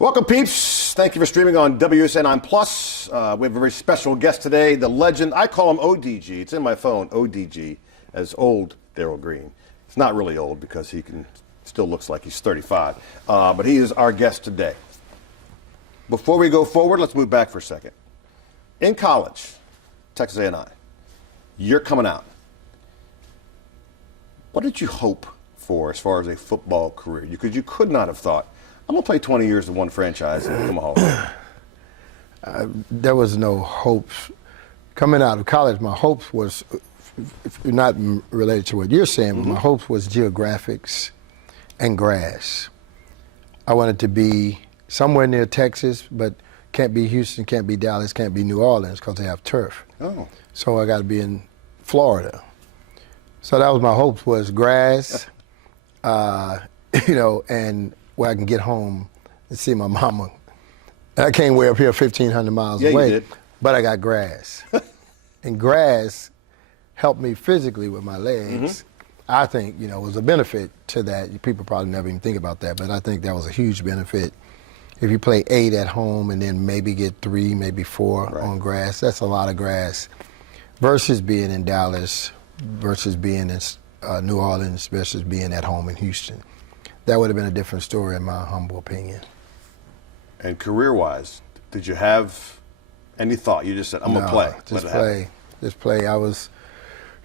Welcome, peeps. Thank you for streaming on WSNI Plus. We have a very special guest today, the legend. I call him ODG. It's in my phone, ODG, as old Darrell Green. It's not really old because he still looks like he's 35. But he is our guest today. Before we go forward, let's move back for a second. In college, Texas A&I, you're coming out. What did you hope for as far as a football career? Because you could not have thought, I'm going to play 20 years in one franchise and become a Hall of Fame. There was no hopes. Coming out of college, my hopes was, not related to what you're saying, but my hopes was geographics and grass. I wanted to be somewhere near Texas, but can't be Houston, can't be Dallas, can't be New Orleans because they have turf. Oh. So I got to be in Florida. So that was my hopes, was grass, and where I can get home and see my mama. And I came way up here 1,500 miles away, you did. but I got grass. And grass helped me physically with my legs. I think, was a benefit to that. People probably never even think about that, but I think that was a huge benefit. If you play 8 at home and then maybe get 3, maybe 4 on grass, that's a lot of grass. Versus being in Dallas, versus being in New Orleans, versus being at home in Houston. That would have been a different story in my humble opinion. And career-wise, did you have any thought? You just said, I'm going to play. Just play. I was,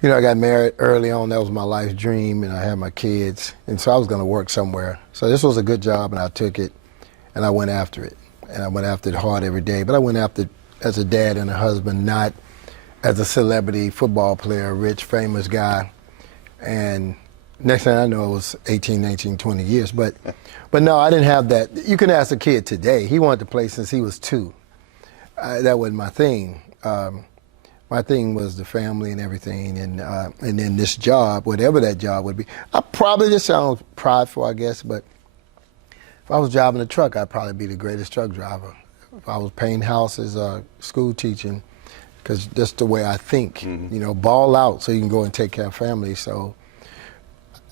I got married early on. That was my life's dream, and I had my kids. And so I was going to work somewhere. So this was a good job, and I took it, and I went after it. And I went after it hard every day. But I went after it as a dad and a husband, not as a celebrity football player, rich, famous guy. And next thing I know, it was 18, 19, 20 years. But no, I didn't have that. You can ask a kid today. He wanted to play since he was 2. That wasn't my thing. My thing was the family and everything, and then this job, whatever that job would be. This sounds prideful, I guess, but if I was driving a truck, I'd probably be the greatest truck driver. If I was painting houses, school teaching, because that's the way I think. Ball out so you can go and take care of family. So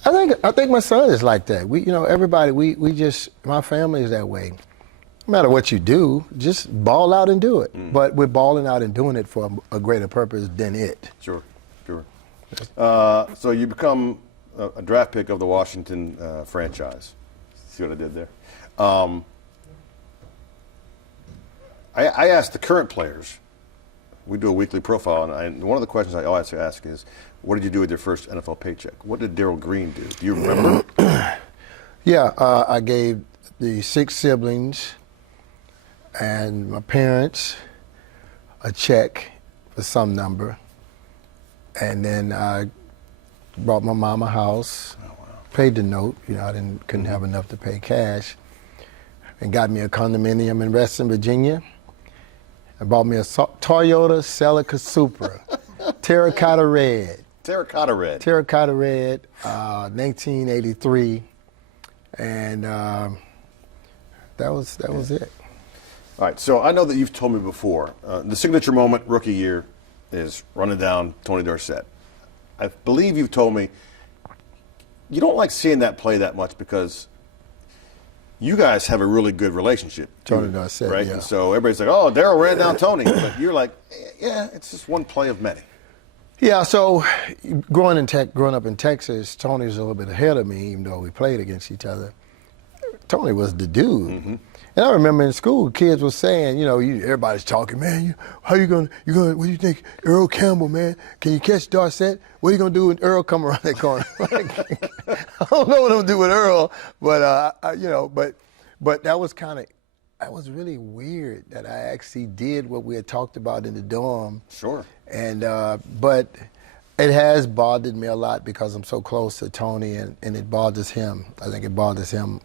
I think my son is like that. Everybody, my family is that way. No matter what you do, just ball out and do it. But we're balling out and doing it for a greater purpose than it. Sure. So you become a draft pick of the Washington franchise. See what I did there? I asked the current players. We do a weekly profile, and one of the questions I always ask is, what did you do with your first NFL paycheck? What did Darrell Green do? Do you remember? Yeah, I gave the 6 siblings and my parents a check for some number, and then I bought my mom a house, paid the note. I couldn't have enough to pay cash, and got me a condominium in Reston, Virginia. I bought me a Toyota Celica Supra, terracotta red. Terracotta red. 1983, and that was it. All right, so I know that you've told me before, the signature moment rookie year is running down Tony Dorsett. I believe you've told me you don't like seeing that play that much because you guys have a really good relationship. Tony Dorsett, right? yeah. And so everybody's like, oh, Darrell ran down Tony. But you're like, yeah, it's just one play of many. Yeah, so growing up in Texas, Tony was a little bit ahead of me, even though we played against each other. Tony was the dude. And I remember in school, kids were saying, everybody's talking, man, what do you think, Earl Campbell, man? Can you catch Dorsett? What are you going to do when Earl come around that corner? I don't know what I'm going to do with Earl, but, but that was really weird that I actually did what we had talked about in the dorm. Sure. And, but it has bothered me a lot because I'm so close to Tony, and it bothers him. I think it bothers him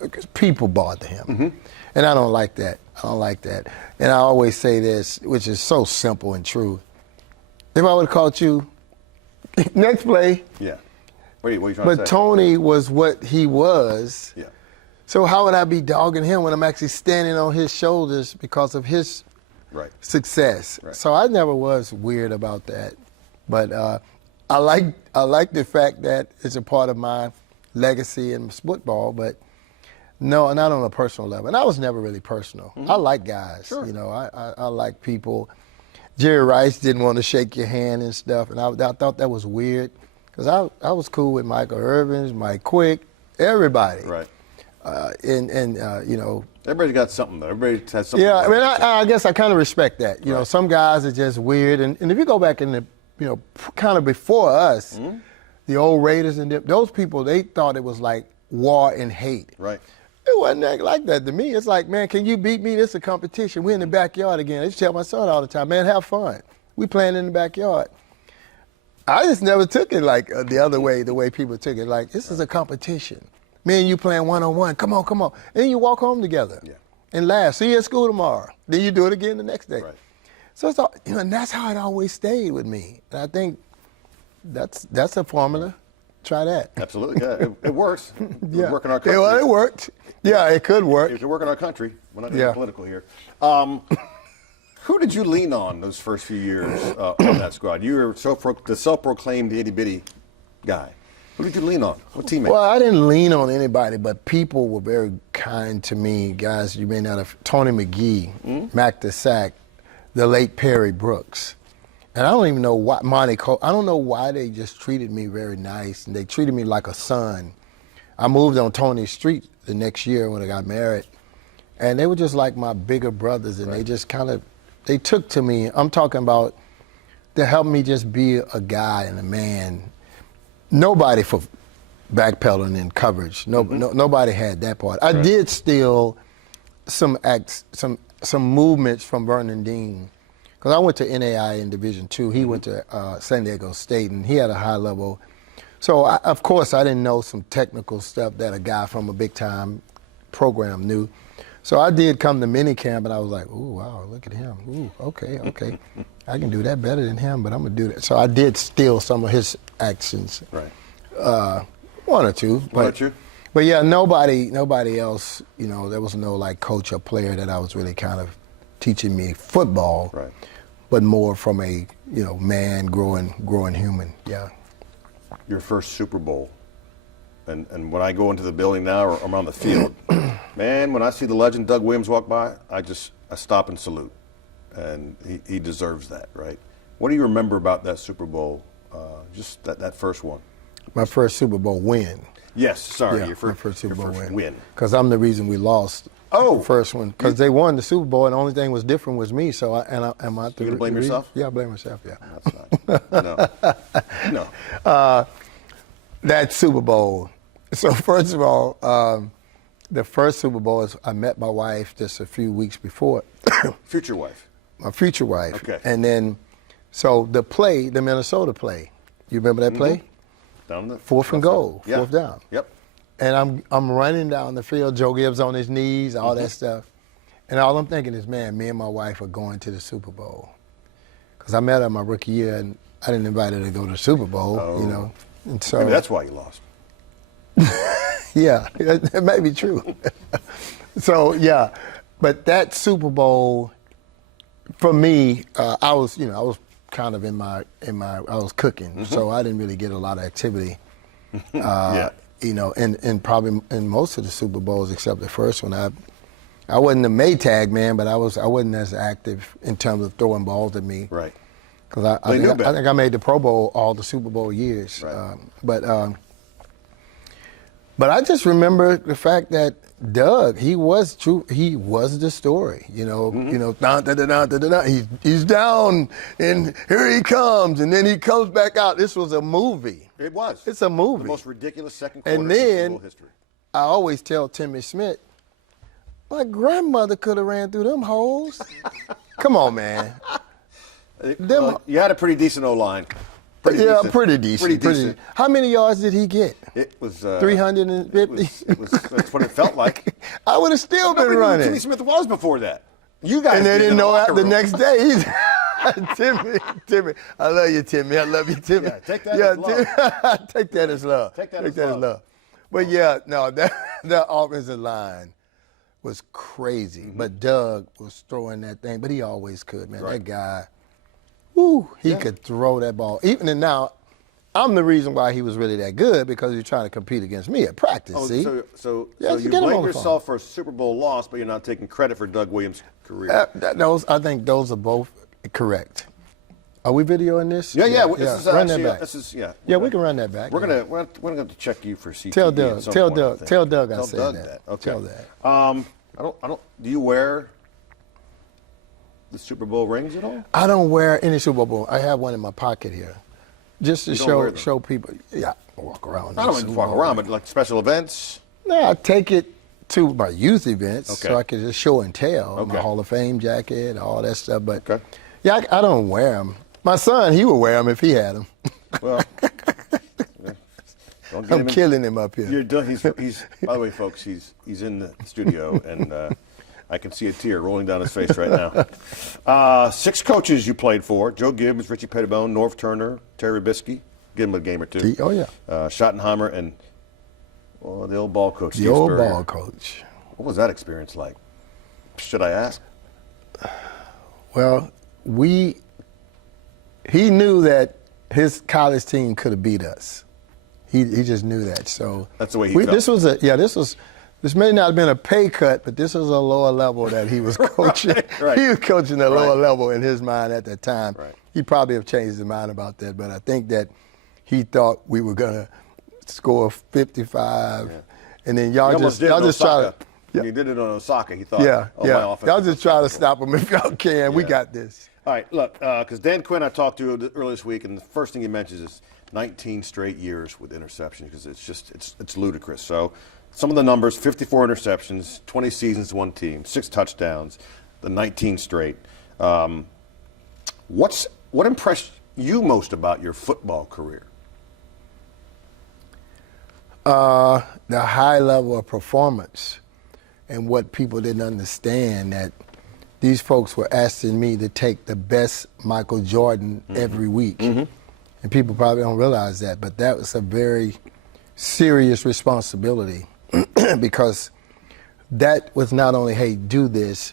because people bother him. And I don't like that. And I always say this, which is so simple and true. If I would have caught you, next play. Yeah. What are you trying to say? But Tony was what he was. Yeah. So how would I be dogging him when I'm actually standing on his shoulders because of his success? Right. So I never was weird about that. But I like the fact that it's a part of my legacy in football, but No, not on a personal level. And I was never really personal. I like guys. Sure. You know, I like people. Jerry Rice didn't want to shake your hand and stuff, and I thought that was weird because I was cool with Michael Irvin, Mike Quick, everybody. Right. You know. Everybody's got something, though. Everybody has something. Yeah, I mean, I guess I kind of respect that. You know, some guys are just weird. And if you go back in the, you know, kind of before us, the old Raiders and those people, they thought it was like war and hate. Right. It wasn't like that to me. It's like, man, can you beat me? This is a competition. We're in the backyard again. I just tell my son all the time, man, have fun. We playing in the backyard. I just never took it like the other way, the way people took it. Like, this is a competition. Me and you playing one-on-one. Come on, come on. And then you walk home together and laugh. See you at school tomorrow. Then you do it again the next day. Right. So it's all, you know, and that's how it always stayed with me. And I think that's a formula. Try that. Absolutely. Yeah, it works. It would work in our country. Yeah, well, it worked. Yeah, it could work. It could work in our country. We're not getting political here. Who did you lean on those first few years on that squad? You were the self-proclaimed itty-bitty guy. Who did you lean on? What teammate? Well, I didn't lean on anybody, but people were very kind to me. Guys, you may not have, Tony McGee, Mac the Sack, the late Perry Brooks. And I don't even know why, I don't know why they just treated me very nice, and they treated me like a son. I moved on Tony's street the next year when I got married, and they were just like my bigger brothers, and they just kind of, they took to me. I'm talking about, to help me just be a guy and a man. Nobody for backpedaling and coverage. Nobody had that part. I did steal some movements from Vernon Dean, because I went to NAI in Division II. He went to San Diego State, and he had a high level. So, of course, I didn't know some technical stuff that a guy from a big-time program knew. So I did come to minicamp, and I was like, ooh, wow, look at him. Ooh, okay. I can do that better than him, but I'm going to do that. So I did steal some of his actions. Right. One or two. One or two? But yeah, nobody else, you know, there was no like coach or player that I was really kind of teaching me football. Right. But more from a, you know, man growing human. Yeah. Your first Super Bowl. And when I go into the building now or I'm on the field, man, when I see the legend Doug Williams walk by, I stop and salute. And he deserves that, right? What do you remember about that Super Bowl, just that first one? My first Super Bowl win. Yes, sorry. Yeah, your first Super Bowl win. Because I'm the reason we lost. Oh. The first one. Because they won the Super Bowl, and the only thing was different was me. So, am I you going to blame yourself? Yeah, I blame myself, yeah. That's not. No. That Super Bowl. So, first of all, the first Super Bowl is I met my wife just a few weeks before. Future wife. My future wife. Okay. And then, so the Minnesota play. You remember that play? Down the Fourth and goal. Yeah. Fourth down. Yep. And I'm running down the field. Joe Gibbs on his knees, all that stuff. And all I'm thinking is, man, me and my wife are going to the Super Bowl. Because I met her my rookie year, and I didn't invite her to go to the Super Bowl, you know. And so maybe that's why you lost. Yeah, it may be true. So, yeah. But that Super Bowl, for me, I was kind of I was cooking, so I didn't really get a lot of activity. You know, and probably in most of the Super Bowls except the first one, I wasn't a Maytag man, but I wasn't as active in terms of throwing balls at me. Right. Because I think I made the Pro Bowl all the Super Bowl years. Right. But I just remember the fact that Doug, he was true. He was the story. You know, he's down, and here he comes, and then he comes back out. This was a movie. It was. It's a movie. The most ridiculous second quarter and in Super then Bowl history. I always tell Timmy Smith, my grandmother could have ran through them holes. Come on, man. You had a pretty decent O-line. Pretty decent. How many yards did he get? It was 350. That's what it felt like. I would have still been running. Timmy Smith was before that. You guys. And they didn't know after the next day. Timmy, I love you, Timmy. I love you, Timmy. Yeah, take that as love. Take that as love. Take that as love. But yeah, no, that offensive line was crazy. But Doug was throwing that thing, but he always could, man. Right. That guy. Woo, he could throw that ball. Even now, I'm the reason why he was really that good because he was trying to compete against me at practice. Oh, see? so Yeah, you get him blame on the yourself for a Super Bowl loss, but you're not taking credit for Doug Williams' career. I think those are both correct. Are we videoing this? Yeah. This is run actually, that back. This is yeah. Yeah, we can run that back. We're gonna have to check you for CTE. Tell at Doug. some Tell point, I Doug. think. Tell Doug I Tell said Doug that. Okay. Tell that. I don't. Do you wear the Super Bowl rings at all? I don't wear any Super Bowl. I have one in my pocket here, just to You don't wear them? show people. Yeah, I walk around. I don't want to walk around, but like special events. No, I take it to my youth events Okay. so I can just show and tell. Okay. My Hall of Fame jacket, all that stuff. But Okay. yeah, I don't wear them. My son, he would wear them if he had them. Well, don't get I'm him in- killing him up here. You're done. He's. By the way, folks, he's in the studio, and I can see a tear rolling down his face right now. 6 coaches you played for: Joe Gibbs, Richie Pettibone, Norv Turner, Terry Bisky. Give him a game or two. Oh yeah, Schottenheimer and the old ball coach. the Steve old Spurrier. ball coach. What was that experience like? Should I ask? Well, he knew that his college team could have beat us. He just knew that. So That's the way he felt. This may not have been a pay cut, but this was a lower level that he was coaching. Right. He was coaching a lower Right. level in his mind at that time. Right. He probably have changed his mind about that, but I think that he thought we were gonna score 55, and then y'all He almost just did it on try to. Osaka. When you did it on Osaka, he thought, Yeah, oh, yeah. my offense Y'all is just try to unstoppable. stop him if y'all can. We Yeah. got this. All right, look, because Dan Quinn I talked to earlier this week, and the first thing he mentions is 19 straight years with interceptions because it's ludicrous. So some of the numbers: 54 interceptions, 20 seasons, one team, 6 touchdowns, the 19 straight. What impressed you most about your football career? The high level of performance and what people didn't understand, that these folks were asking me to take the best Michael Jordan every week. And people probably don't realize that, but that was a very serious responsibility because that was not only, hey, do this,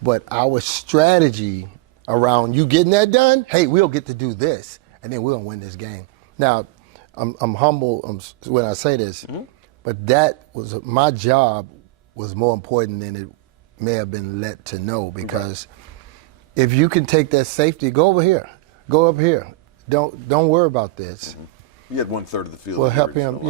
but our strategy around you getting that done, hey, we'll get to do this, and then we'll win this game. Now, I'm humble when I say this, but that was my job was more important than it may have been let to know, because if you can take that safety, go over here, go up here. Don't worry about this. You had 1/3 of the field. We'll help him,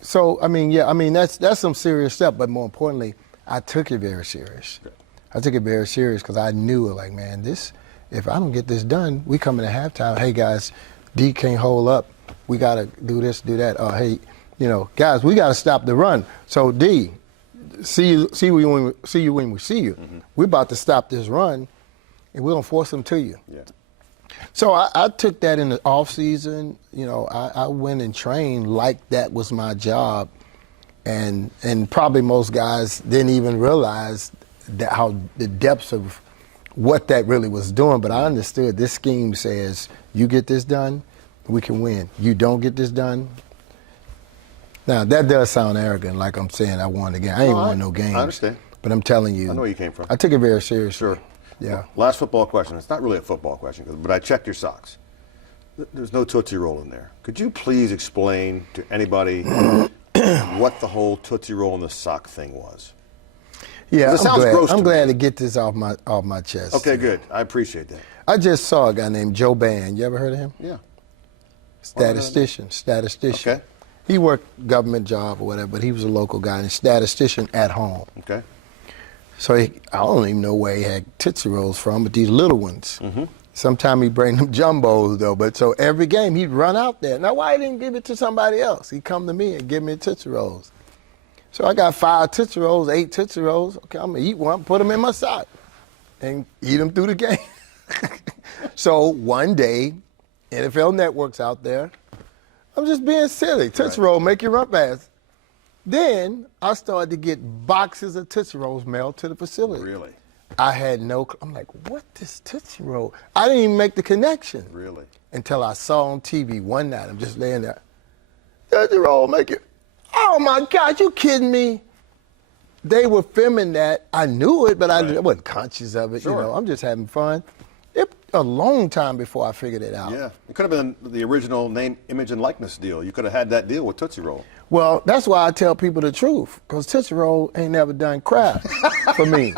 So that's some serious stuff. But more importantly, I took it very serious. Okay. I took it very serious because I knew, like, man, if I don't get this done, we come in at halftime. Hey guys, D can't hold up. We gotta do this, do that. Hey, guys, we gotta stop the run. So D, see you when we see you. We're about to stop this run, and we're gonna force them to you. Yeah. So I took that in the off season. I went and trained like that was my job, and probably most guys didn't even realize how the depths of what that really was doing. But I understood this scheme says you get this done, we can win. You don't get this done. Now that does sound arrogant, like I'm saying I won the game. I ain't won no games. I understand. But I'm telling you, I know where you came from. I took it very seriously. Sure. Yeah. Last football question. It's not really a football question, but I checked your socks. There's no Tootsie Roll in there. Could you please explain to anybody what the whole Tootsie Roll in the sock thing was? Yeah, It sounds gross to I'm me. glad to get this off my chest. Okay, good. I appreciate that. I just saw a guy named Joe Band. You ever heard of him? Yeah. Statistician. Okay. He worked government job or whatever, but he was a local guy and statistician at home. Okay. So I don't even know where he had Tootsie Rolls from, but these little ones. Sometimes he'd bring them jumbos, though. But so every game, he'd run out there. Now, why he didn't give it to somebody else? He'd come to me and give me Tootsie Rolls. So I got 5 Tootsie Rolls, 8 Tootsie Rolls. Okay, I'm going to eat one, put them in my sock, and eat them through the game. So one day, NFL Network's out there. I'm just being silly. Tootsie Roll make you run fast. Then I started to get boxes of Tootsie Rolls mailed to the facility. Really? I had I'm like, what is Tootsie Roll? I didn't even make the connection. Really? Until I saw on TV one night, I'm just laying there. Tootsie Roll make it. Oh my God, you kidding me? They were filming that. I knew it, but I wasn't conscious of it. Sure. I'm just having fun. a long time before I figured it out. Yeah, it could have been the original name, image, and likeness deal. You could have had that deal with Tootsie Roll. Well, that's why I tell people the truth, because Tootsie Roll ain't never done crap for me.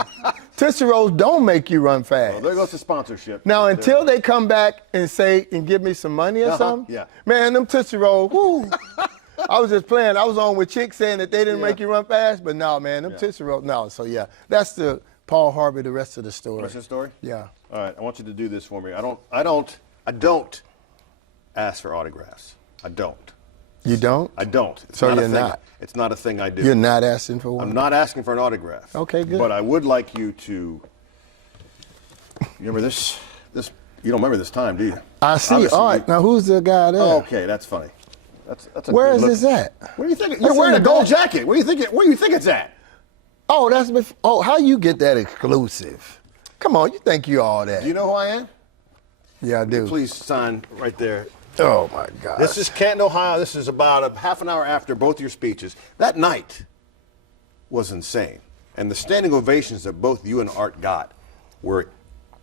Tootsie Rolls don't make you run fast. Well, there goes the sponsorship. Now, until they come back and say, and give me some money or something, yeah. Man, them Tootsie Rolls, whoo. I was just playing. I was on with Chick saying that they didn't make you run fast, but no, man, them Tootsie Rolls, no. So, yeah, that's the Paul Harvey, the rest of the story. Rest of the story? Yeah. All right, I want you to do this for me. I don't ask for autographs. I don't. You don't? I don't. It's So not a you're thing. not? It's not a thing I do. You're not asking for one? I'm not asking for an autograph. Okay, good. But I would like you to. You remember this? You don't remember this time, do you? I see. Obviously, All right. Now, who's the guy there? Oh, okay, that's funny. That's a Where good is look. this at? Where do you think? That's You're wearing in a the gold back. jacket. Where do you think it's at? Oh, that's how you get that exclusive? Come on, you think you all that? Do you know who I am? Yeah, I do. Please sign right there. Oh my God. This is Canton, Ohio. This is about a half an hour after both your speeches. That night was insane. And the standing ovations that both you and Art got were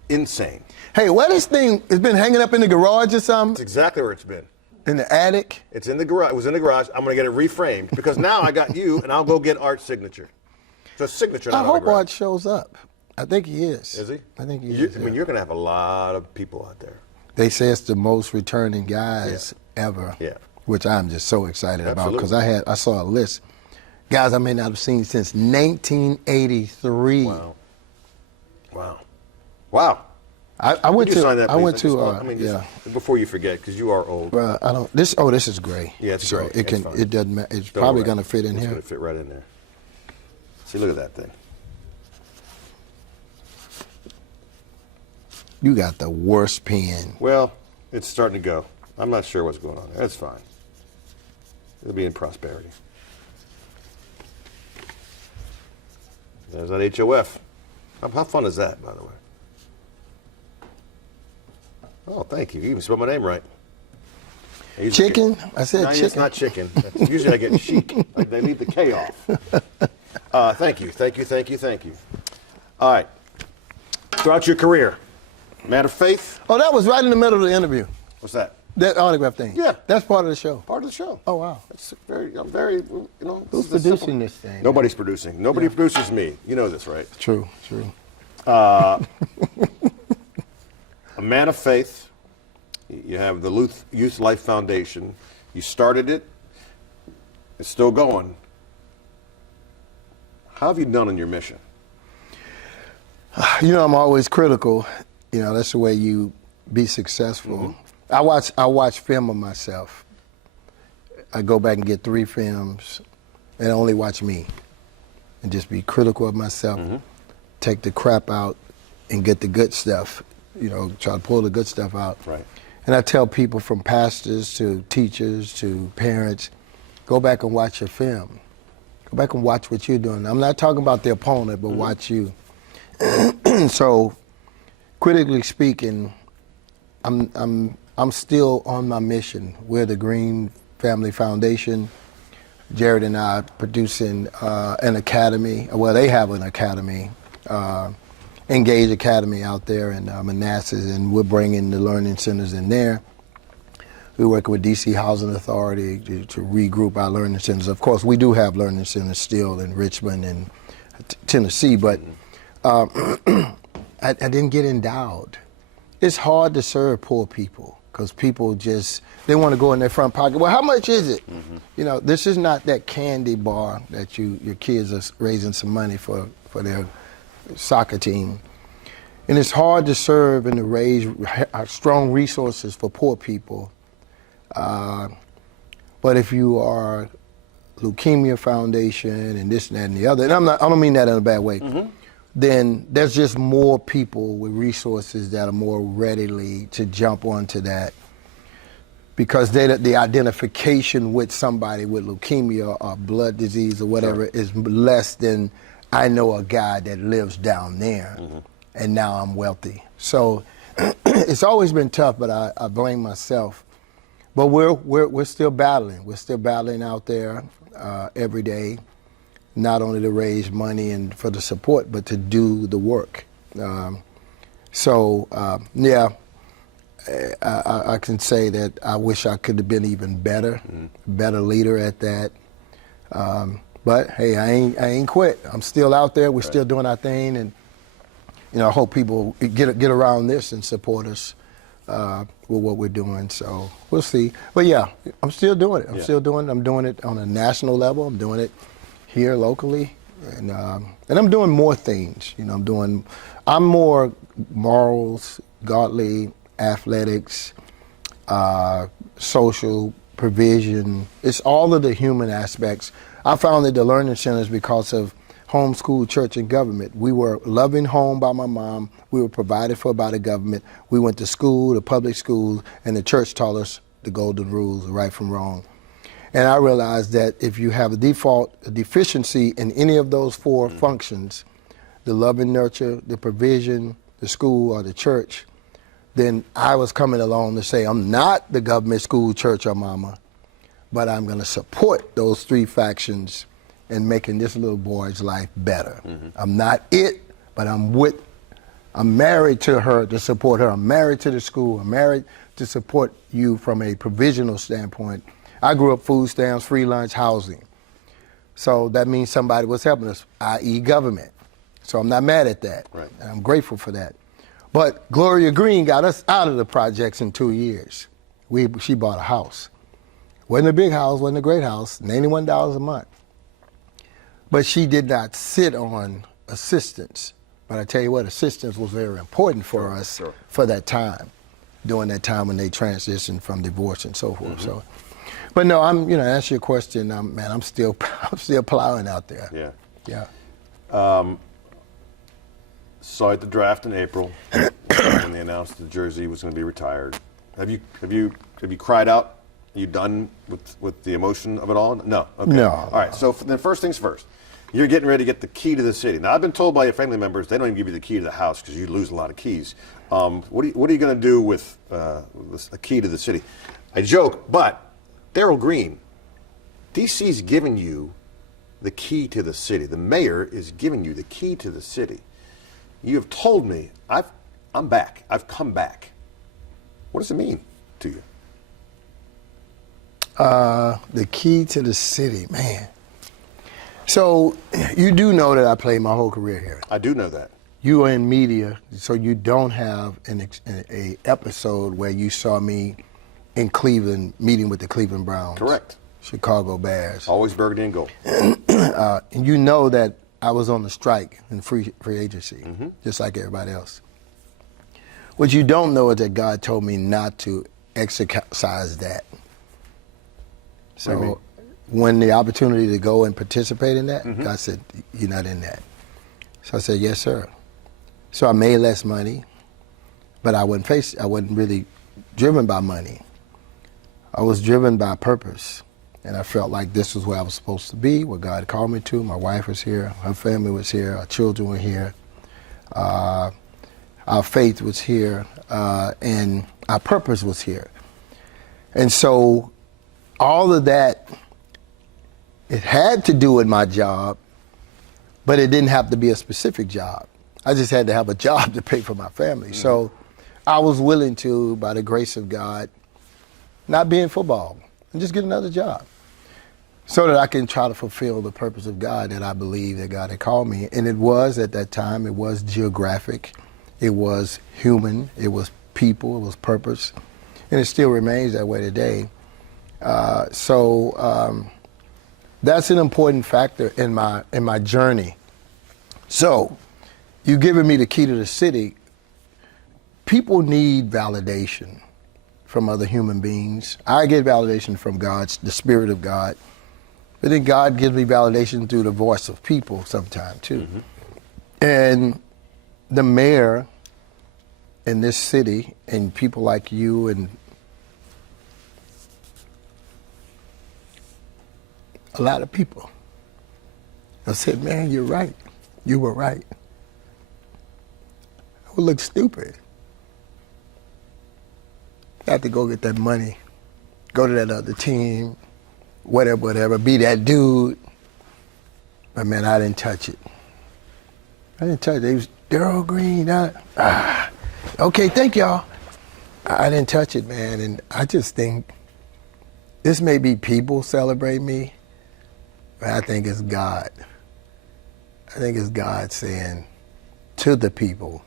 insane. Hey, where this thing has been hanging up in the garage or That's something? exactly where it's been. In the attic? It's in the garage. It was in the garage. I'm going to get it reframed because now I got you, and I'll go get Art's signature. So a signature, not I hope autograph. Art shows up. I think he is. Is he? I think he You- is. I mean, you're going to have a lot of people out there. They say it's the most returning guys ever. Yeah. Which I'm just so excited about Absolutely. because I saw a list. Guys I may not have seen since 1983. Wow. Wow. Wow. I went Would you to sign that, I please? went to I mean, just before you forget, because you are old. I don't this is gray. Yeah, it's so great. it can It's fine. it doesn't matter. It's Don't probably worry. gonna fit in It's here. going to fit right in there. See, look at that thing. You got the worst pen. Well, it's starting to go. I'm not sure what's going on there. That's fine. It'll be in prosperity. There's that HOF. How fun is that, by the way? Oh, thank you. You even spelled my name right. I usually Chicken? get- I said No, chicken. it's not chicken. Usually I get chic. Like they leave the K off. Thank you. All right. Throughout your career, man of faith, Oh, that was right in the middle of the interview. what's that? That autograph thing. Yeah. That's part of the show. Part of the show. Oh, wow. I'm very, you know. Who's this is a producing simple- this thing? Nobody's producing. Nobody produces me. You know this, right? True. A man of faith. You have the Youth Life Foundation. You started it. It's still going. How have you done on your mission? You know, I'm always critical. You know, that's the way you be successful. I watch film of myself. I go back and get 3 films and only watch me and just be critical of myself, take the crap out and get the good stuff, you know, try to pull the good stuff out. Right. And I tell people from pastors to teachers to parents, go back and watch your film. Go back and watch what you're doing. I'm not talking about the opponent, but watch you. So, critically speaking, I'm still on my mission. We're the Green Family Foundation. Jared and I are producing an academy. Well, they have an academy, Engage Academy out there in Manassas, and we're bringing the learning centers in there. We're working with DC Housing Authority to regroup our learning centers. Of course, we do have learning centers still in Richmond and Tennessee, but I didn't get endowed. It's hard to serve poor people because people they want to go in their front pocket. Well, how much is it? You know, this is not that candy bar that your kids are raising some money for their soccer team. And it's hard to serve and to raise strong resources for poor people. But if you are Leukemia Foundation and this and that and the other, and I don't mean that in a bad way, then there's just more people with resources that are more readily to jump onto that because the identification with somebody with leukemia or blood disease or whatever is less than I know a guy that lives down there and now I'm wealthy. So it's always been tough, but I blame myself. But we're still battling. We're still battling out there every day, not only to raise money and for the support, but to do the work. So, yeah, I can say that I wish I could have been even better, better leader at that. But hey, I ain't quit. I'm still out there. We're still doing our thing, and I hope people get around this and support us with what we're doing. So we'll see. But yeah, I'm still doing it. I'm still doing it. I'm doing it on a national level. I'm doing it here locally, and I'm doing more things. I'm more morals, godly, athletics, social provision. It's all of the human aspects. I founded the learning centers because of homeschool, church, and government. We were loving home by my mom. We were provided for by the government. We went to school, the public schools, and the church taught us the golden rules, right from wrong. And I realized that if you have a deficiency in any of those four functions, the love and nurture, the provision, the school, or the church, then I was coming along to say, I'm not the government, school, church, or mama, but I'm going to support those three factions in making this little boy's life better. I'm not it, but I'm married to her to support her. I'm married to the school. I'm married to support you from a provisional standpoint. I grew up food stamps, free lunch, housing. So that means somebody was helping us, i.e. government. So I'm not mad at that. Right. And I'm grateful for that. But Gloria Green got us out of the projects in 2 years. She bought a house. Wasn't a big house, wasn't a great house, $91 a month. But she did not sit on assistance. But I tell you what, assistance was very important for us for that time, during that time when they transitioned from divorce and so forth. So, but no, to answer your question, I'm still plowing out there. Yeah. Saw at the draft in April when they announced that Jersey was going to be retired. Have you cried out? Are you done with the emotion of it all? No. Okay. No. All right. So then, first things first. You're getting ready to get the key to the city. Now, I've been told by your family members they don't even give you the key to the house because you lose a lot of keys. What are you going to do with the key to the city? I joke, but Darrell Green, D.C.'s giving you the key to the city. The mayor is giving you the key to the city. You have told me I'm back. I've come back. What does it mean to you? The key to the city, man. So you do know that I played my whole career here. I do know that. You are in media, so you don't have an episode where you saw me in Cleveland meeting with the Cleveland Browns. Correct. Chicago Bears. Always burgundy and gold. And you know that I was on the strike in free agency, just like everybody else. What you don't know is that God told me not to exercise that. So when the opportunity to go and participate in that, God said, you're not in that. So I said, yes, sir. So I made less money, but I wasn't really driven by money. I was driven by purpose. And I felt like this was where I was supposed to be, where God called me to. My wife was here, her family was here, our children were here, our faith was here, and our purpose was here. And so all of that, it had to do with my job, but it didn't have to be a specific job. I just had to have a job to pay for my family. So I was willing to, by the grace of God, not be in football and just get another job so that I can try to fulfill the purpose of God that I believe that God had called me. And it was, at that time, it was geographic, it was human, it was people, it was purpose, and it still remains that way today. So that's an important factor in my journey. So you giving me the key to the city. People need validation from other human beings. I get validation from the Spirit of God. But then God gives me validation through the voice of people sometimes too. And the mayor in this city and people like you and a lot of people have said, man, you're right. You were right. I would look stupid. I have to go get that money, go to that other team, whatever, be that dude. But man, I didn't touch it. I didn't touch it. It was Darrell Green. Okay, thank y'all. I didn't touch it, man, and I just think this may be people celebrate me, but I think it's God. I think it's God saying to the people,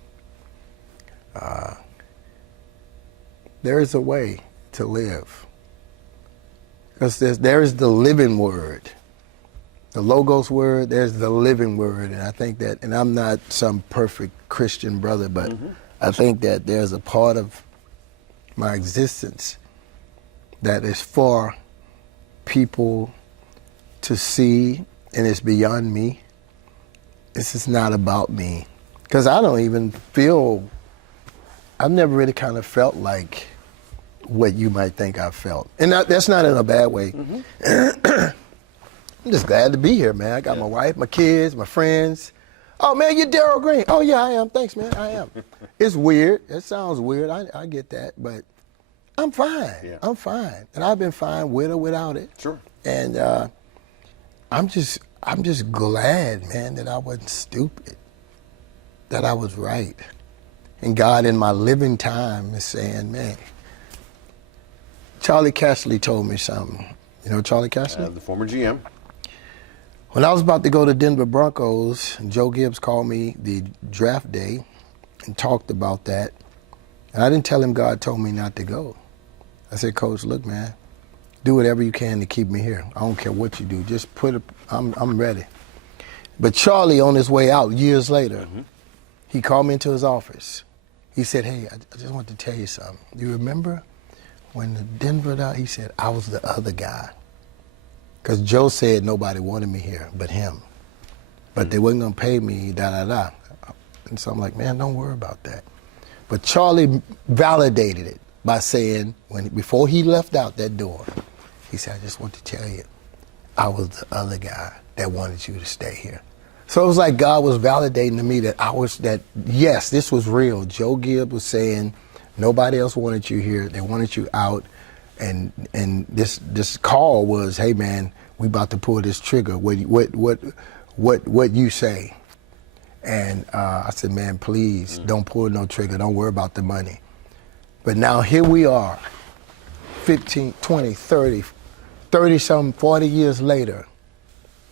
there is a way to live. Because there is the living word. The Logos word, there's the living word. And I think that, and I'm not some perfect Christian brother, but I think that there's a part of my existence that is for people to see, and it's beyond me. This is not about me. Because I don't even feel, I've never really kind of felt like what you might think I felt. And that's not in a bad way. I'm just glad to be here, man. I got my wife, my kids, my friends. Oh, man, you're Darrell Green. Oh, yeah, I am. Thanks, man. I am. It's weird. It sounds weird. I get that. But I'm fine. Yeah. I'm fine. And I've been fine with or without it. Sure. And I'm just glad, man, that I wasn't stupid, that I was right. And God in my living time is saying, man, Charlie Cashley told me something. You know Charlie Cashley? The former GM. When I was about to go to Denver Broncos, Joe Gibbs called me the draft day and talked about that. And I didn't tell him God told me not to go. I said, Coach, look, man, do whatever you can to keep me here. I don't care what you do. Just put it, I'm ready. But Charlie, on his way out years later, he called me into his office. He said, hey, I just want to tell you something. You remember when the Denver died? He said, I was the other guy. Because Joe said nobody wanted me here but him. But they wasn't going to pay me, da-da-da. And so I'm like, man, don't worry about that. But Charlie validated it by saying, before he left out that door, he said, I just want to tell you, I was the other guy that wanted you to stay here. So it was like God was validating to me that yes, this was real. Joe Gibbs was saying, nobody else wanted you here. They wanted you out. And this call was, hey man, we about to pull this trigger. What you say? And I said, man, please don't pull no trigger. Don't worry about the money. But now here we are, 15, 20, 30 something, 40 years later,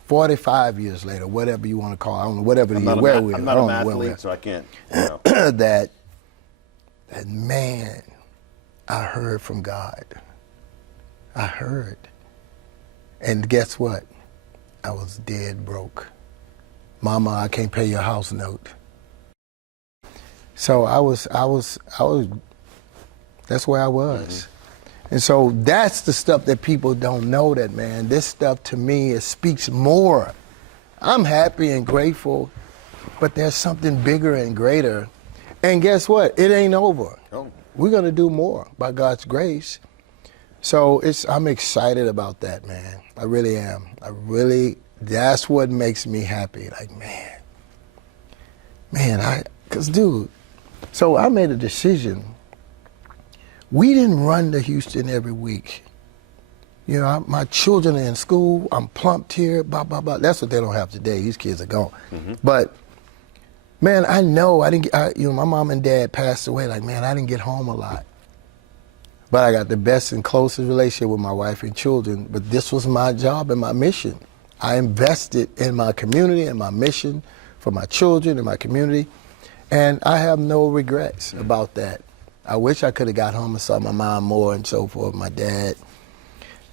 45 years later, whatever you want to call it. I don't know, whatever the year, where we are. I'm not an athlete, so I can't. You know. that man, I heard from God. I heard. And guess what? I was dead broke. Mama, I can't pay your house note. So I was, that's where I was. And so that's the stuff that people don't know that, man. This stuff to me, it speaks more. I'm happy and grateful, but there's something bigger and greater. And guess what? It ain't over. Oh. We're gonna do more by God's grace. So I'm excited about that, man. I really am. That's what makes me happy. Like, cause dude, so I made a decision. We didn't run to Houston every week. You know, my children are in school, I'm plumped here, blah, blah, blah. That's what they don't have today. These kids are gone. But man, I know my mom and dad passed away. Like, man, I didn't get home a lot. But I got the best and closest relationship with my wife and children. But this was my job and my mission. I invested in my community and my mission for my children and my community. And I have no regrets about that. I wish I could have got home and saw my mom more and so forth, my dad,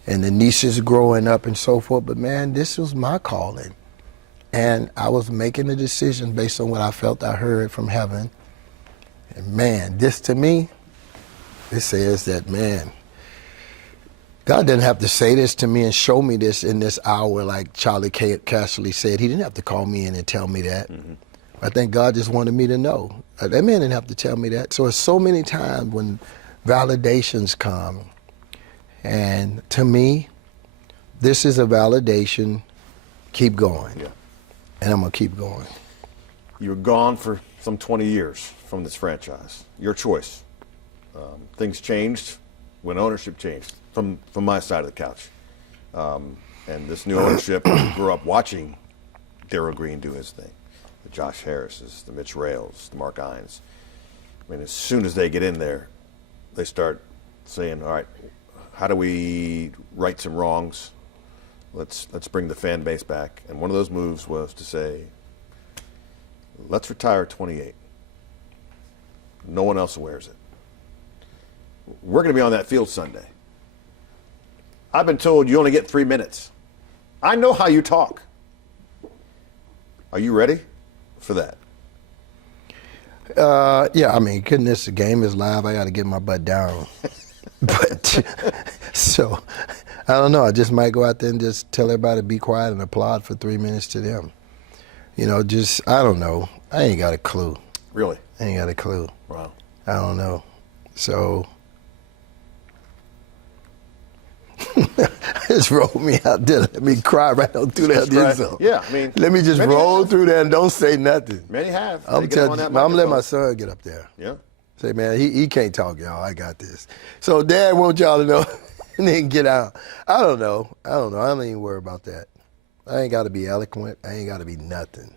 and the nieces growing up and so forth. But man, this was my calling. And I was making a decision based on what I felt I heard from heaven. And man, this to me, it says that, man, God didn't have to say this to me and show me this in this hour like Charlie Cashley said. He didn't have to call me in and tell me that. I think God just wanted me to know. That man didn't have to tell me that. So it's so many times when validations come, and to me, this is a validation. Keep going. Yeah. And I'm going to keep going. You were gone for some 20 years from this franchise. Your choice. Things changed when ownership changed from my side of the couch. And this new ownership grew up watching Darrell Green do his thing. The Josh Harrises, the Mitch Rails, the Mark Ines. I mean, as soon as they get in there, they start saying, all right, how do we right some wrongs? Let's bring the fan base back. And one of those moves was to say, let's retire 28. No one else wears it. We're going to be on that field Sunday. I've been told you only get 3 minutes. I know how you talk. Are you ready for that? Yeah, I mean, goodness, the game is live. I got to get my butt down. But so I don't know. I just might go out there and just tell everybody to be quiet and applaud for 3 minutes to them. You know, just, I don't know. I ain't got a clue. Really? I ain't got a clue. Wow. I don't know. So just roll me out there. Let me cry right on through that end zone. Yeah, I mean. Let me just roll through there and don't say nothing. Many have. I'm gonna let my son get up there. Yeah. Say, man, he can't talk, y'all. I got this. So Dad wants y'all to know and then get out. I don't know. I don't even worry about that. I ain't got to be eloquent. I ain't got to be nothing.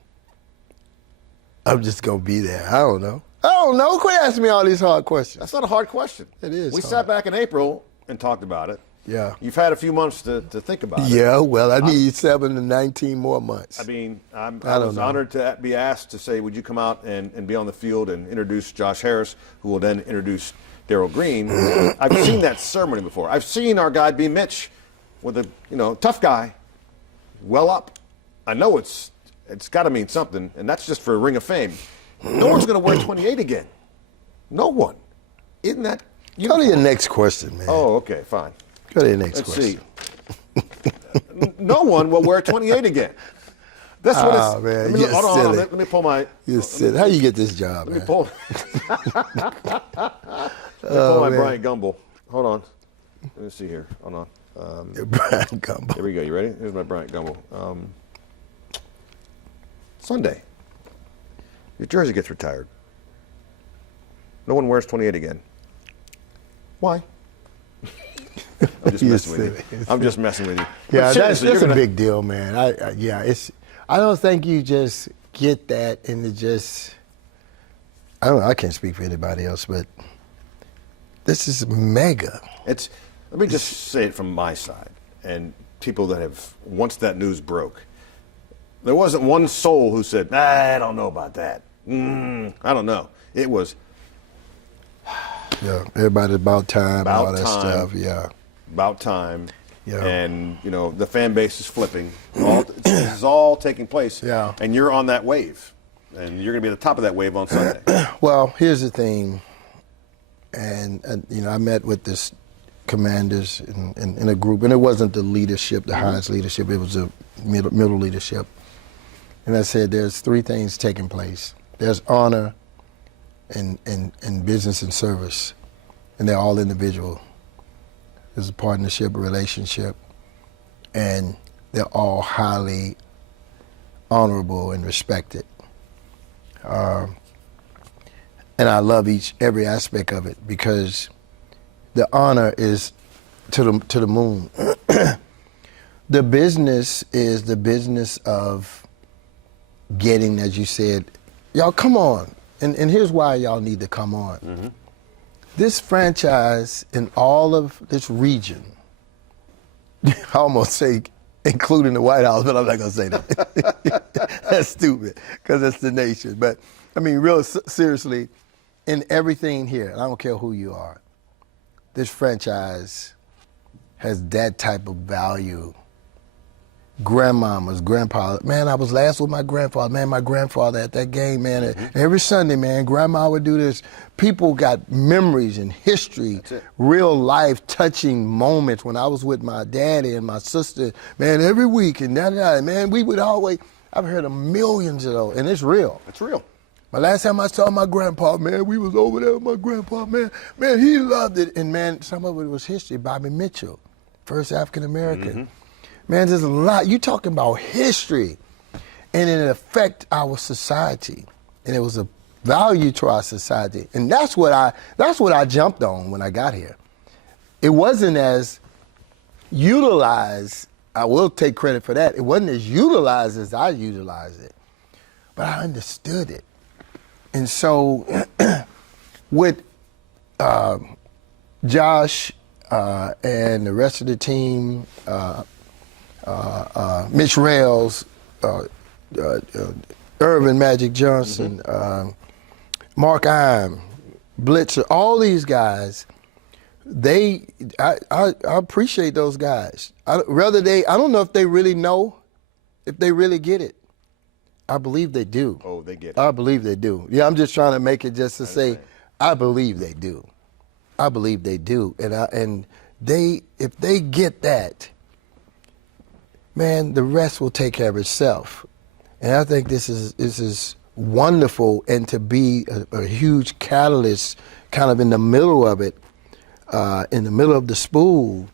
I'm just going to be there. I don't know. Quit asking me all these hard questions. That's not a hard question. It is. We sat back in April and talked about it. Yeah. You've had a few months to think about it. Yeah, well, I need 7 to 19 more months. I mean, I was honored to be asked to say, would you come out and be on the field and introduce Josh Harris, who will then introduce Darrell Green. I've seen that ceremony before. I've seen our guy B. Mitch with a tough guy, well up. I know it's got to mean something, and that's just for a Ring of Fame. No one's going to wear 28 again. No one. Isn't that? Go to your next question, man. Oh, okay, fine. Go to your next Let's question. see. No one will wear 28 again. That's what it's. Man, hold on. Let me pull my. You're silly. How you get this job, man? Let me pull my Bryant Gumbel. Hold on. Let me see here. Hold on. Bryant Gumbel. Here we go. You ready? Here's my Bryant Gumbel. Sunday. Your jersey gets retired. No one wears 28 again. Why? I'm just messing with you. I'm just messing with you. Yeah, that's a big deal, man. I don't think you just get that and it just. I don't know. I can't speak for anybody else, but this is mega. Let me just say it from my side, and people that have once that news broke, there wasn't one soul who said, I don't know about that. I don't know. It was. Yeah, everybody's about time and all that stuff. Yeah. About time. Yeah. And, the fan base is flipping. This is all taking place. Yeah. And you're on that wave. And you're going to be at the top of that wave on Sunday. Well, here's the thing. And I met with this commanders in a group, and it wasn't the leadership, the highest leadership. It was the middle leadership. And I said, there's 3 things taking place. There's honor and business and service, and they're all individual. There's a partnership, a relationship, and they're all highly honorable and respected. And I love every aspect of it because the honor is to the moon. The business is the business of getting, as you said, y'all come on. And here's why y'all need to come on. Mm-hmm. This franchise in all of this region, I almost say including the White House, but I'm not going to say that. That's stupid because it's the nation. But, I mean, real seriously, in everything here, and I don't care who you are, this franchise has that type of value. Grandmamas, grandpa. Man, I was last with my grandfather. Man, my grandfather at that game, man. Mm-hmm. Every Sunday, man, grandma would do this. People got memories and history, real life touching moments when I was with my daddy and my sister, man, every week. And man, we would always, I've heard of millions of those, and it's real. It's real. My last time I saw my grandpa, man, we was over there with my grandpa, man. Man, he loved it. And, man, some of it was history. Bobby Mitchell, first African-American. Mm-hmm. Man, there's a lot. You're talking about history, and it affects our society, and it was a value to our society, and that's what I jumped on when I got here. It wasn't as utilized. I will take credit for that. It wasn't as utilized as I utilized it, but I understood it, and so with Josh and the rest of the team, Mitch Rails, Irvin Magic Johnson, Mark Im, Blitzer, all these guys, I appreciate those guys. I don't know if they really know, if they really get it. I believe they do. Oh, they get it. I believe they do. Yeah, I'm just trying to make it just to say, I believe they do. I believe they do. And if they get that, man, the rest will take care of itself. And I think this is wonderful, and to be a huge catalyst kind of in the middle of it, in the middle of the spool.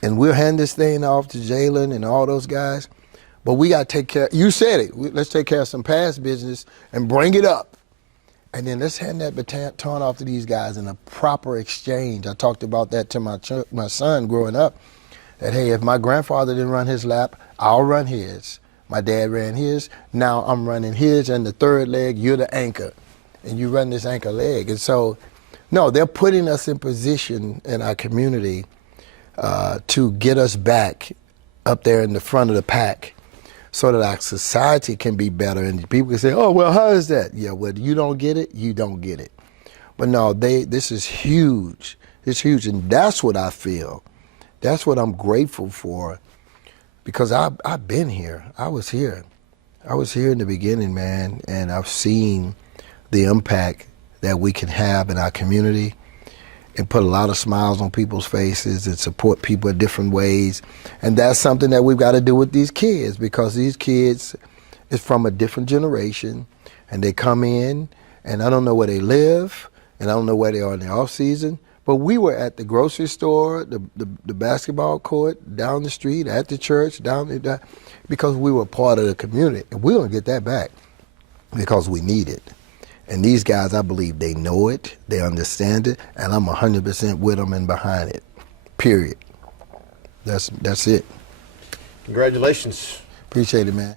And we'll hand this thing off to Jalen and all those guys. But we got to take care, you said it, let's take care of some past business and bring it up. And then let's hand that baton off to these guys in a proper exchange. I talked about that to my son growing up, that, hey, if my grandfather didn't run his lap, I'll run his. My dad ran his, now I'm running his, and the third leg, you're the anchor. And you run this anchor leg. And so, no, they're putting us in position in our community to get us back up there in the front of the pack, so that our society can be better. And people can say, oh, well, how is that? Yeah, well, you don't get it, you don't get it. But no, this is huge. It's huge, and that's what I feel. That's what I'm grateful for, because I've been here. I was here. I was here in the beginning, man, and I've seen the impact that we can have in our community and put a lot of smiles on people's faces and support people in different ways. And that's something that we've got to do with these kids, because these kids is from a different generation, and they come in, and I don't know where they live, and I don't know where they are in the off season, but we were at the grocery store, the basketball court, down the street, at the church, because we were part of the community. And we're going to get that back because we need it. And these guys, I believe they know it, they understand it, and I'm 100% with them and behind it, period. That's it. Congratulations. Appreciate it, man.